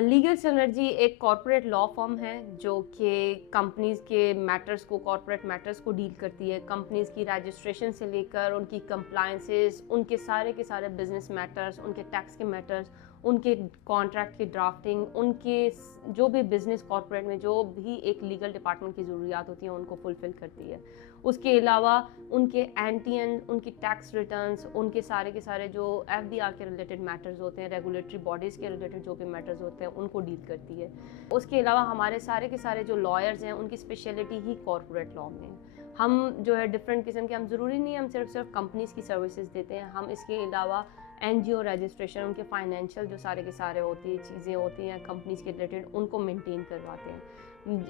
Legal synergy एक corporate law firm है जो कि कंपनीज़ के मैटर्स को, कॉर्पोरेट मैटर्स को डील करती है। कंपनीज़ की रजिस्ट्रेशन से लेकर उनकी कंप्लायंसेस, उनके सारे के सारे बिजनेस मैटर्स, उनके टैक्स के मैटर्स, उनके कॉन्ट्रैक्ट की ड्राफ्टिंग, उनके जो भी बिज़नेस कॉर्पोरेट में जो भी एक लीगल डिपार्टमेंट की ज़रूरियात होती हैं उनको फुलफ़िल करती है। उसके अलावा उनके एंटीएन, उनकी टैक्स रिटर्न्स, उनके सारे के सारे जो एफडीआर के रिलेटेड मैटर्स होते हैं, रेगुलेटरी बॉडीज़ के रिलेटेड जो भी मैटर्स होते हैं उनको डील करती है। उसके अलावा हमारे सारे के सारे जो लॉयर्स हैं उनकी स्पेशलिटी ही कॉर्पोरेट लॉ में है। हम जो है डिफरेंट किस्म के, हम ज़रूरी नहीं है हम सिर्फ कंपनीज़ की सर्विसेज देते हैं, हम इसके अलावा एनजीओ रजिस्ट्रेशन, उनके फाइनेंशियल जो सारे के सारे होती है चीज़ें होती हैं कंपनीज़ के रिलेटेड, उनको मेंटेन करवाते हैं।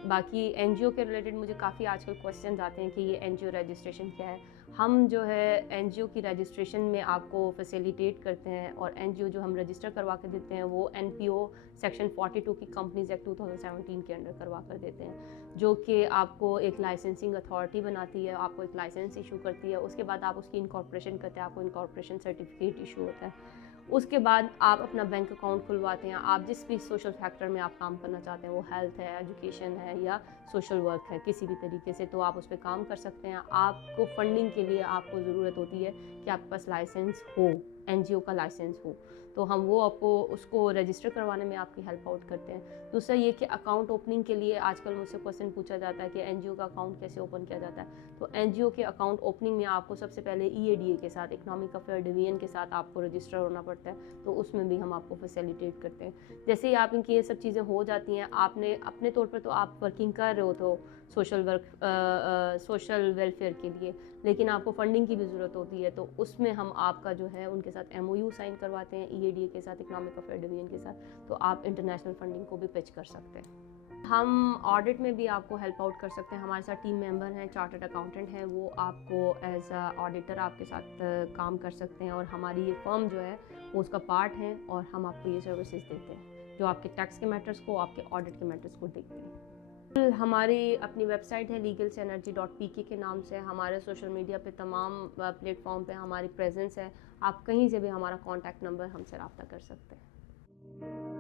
बाकी एनजीओ के रिलेटेड मुझे काफ़ी आजकल क्वेश्चंस आते हैं कि ये एनजीओ रजिस्ट्रेशन क्या है। हम जो है एनजीओ की रजिस्ट्रेशन में आपको फैसिलिटेट करते हैं, और एनजीओ जो हम रजिस्टर करवा के देते हैं वो एनपीओ सेक्शन 42 की कंपनीज एक्ट 2017 के अंडर करवा कर देते हैं, जो कि आपको एक लाइसेंसिंग अथॉरिटी बनाती है, आपको एक लाइसेंस इशू करती है। उसके बाद आप उसकी इनकॉर्पोरेशन करते हैं, आपको इनकॉर्पोरेशन सर्टिफिकेट इशू होता है। उसके बाद आप अपना बैंक अकाउंट खुलवाते हैं। आप जिस भी सोशल फैक्टर में आप काम करना चाहते हैं, वो हेल्थ है, एजुकेशन है या सोशल वर्क है, किसी भी तरीके से तो आप उस पर काम कर सकते हैं। आपको फंडिंग के लिए आपको ज़रूरत होती है कि आपके पास लाइसेंस हो, एनजीओ का लाइसेंस हो, तो हम वो आपको उसको रजिस्टर करवाने में आपकी हेल्प आउट करते हैं। दूसरा ये कि अकाउंट ओपनिंग के लिए आजकल मुझसे क्वेश्चन पूछा जाता है कि एनजीओ का अकाउंट कैसे ओपन किया जाता है। तो एनजीओ के अकाउंट ओपनिंग में आपको सबसे पहले ईएडीए के साथ, इकोनॉमिक अफेयर डिवीजन के साथ आपको रजिस्टर होना पड़ता है, तो उसमें भी हम आपको फैसिलिटेट करते हैं। जैसे ही आप इनकी ये सब चीज़ें हो जाती हैं, आपने अपने तौर पर तो आप वर्किंग कर रहे हो तो सोशल सोशल वेलफेयर के लिए, लेकिन आपको फंडिंग की भी ज़रूरत होती है, तो उसमें हम आपका जो है उनके साथ एमओयू साइन करवाते हैं ईएडीए के साथ, इकोनॉमिक अफेयर डिवीजन के साथ, तो आप इंटरनेशनल फंडिंग को भी पिच कर सकते हैं। हम ऑडिट में भी आपको हेल्प आउट कर सकते हैं। हमारे साथ टीम मेंबर हैं, चार्टर्ड अकाउंटेंट हैं, वो आपको एज अ ऑडिटर आपके साथ काम कर सकते हैं, और हमारी ये फर्म जो है वो उसका पार्ट है, और हम आपको ये सर्विसेज देते हैं जो आपके टैक्स के मैटर्स को, आपके ऑडिट के मैटर्स को देखते हैं। हमारी अपनी वेबसाइट है legalsynergy.pk के नाम से। हमारे सोशल मीडिया पे तमाम प्लेटफॉर्म पे हमारी प्रेजेंस है। आप कहीं से भी हमारा कॉन्टैक्ट नंबर हमसे रब्ता कर सकते हैं।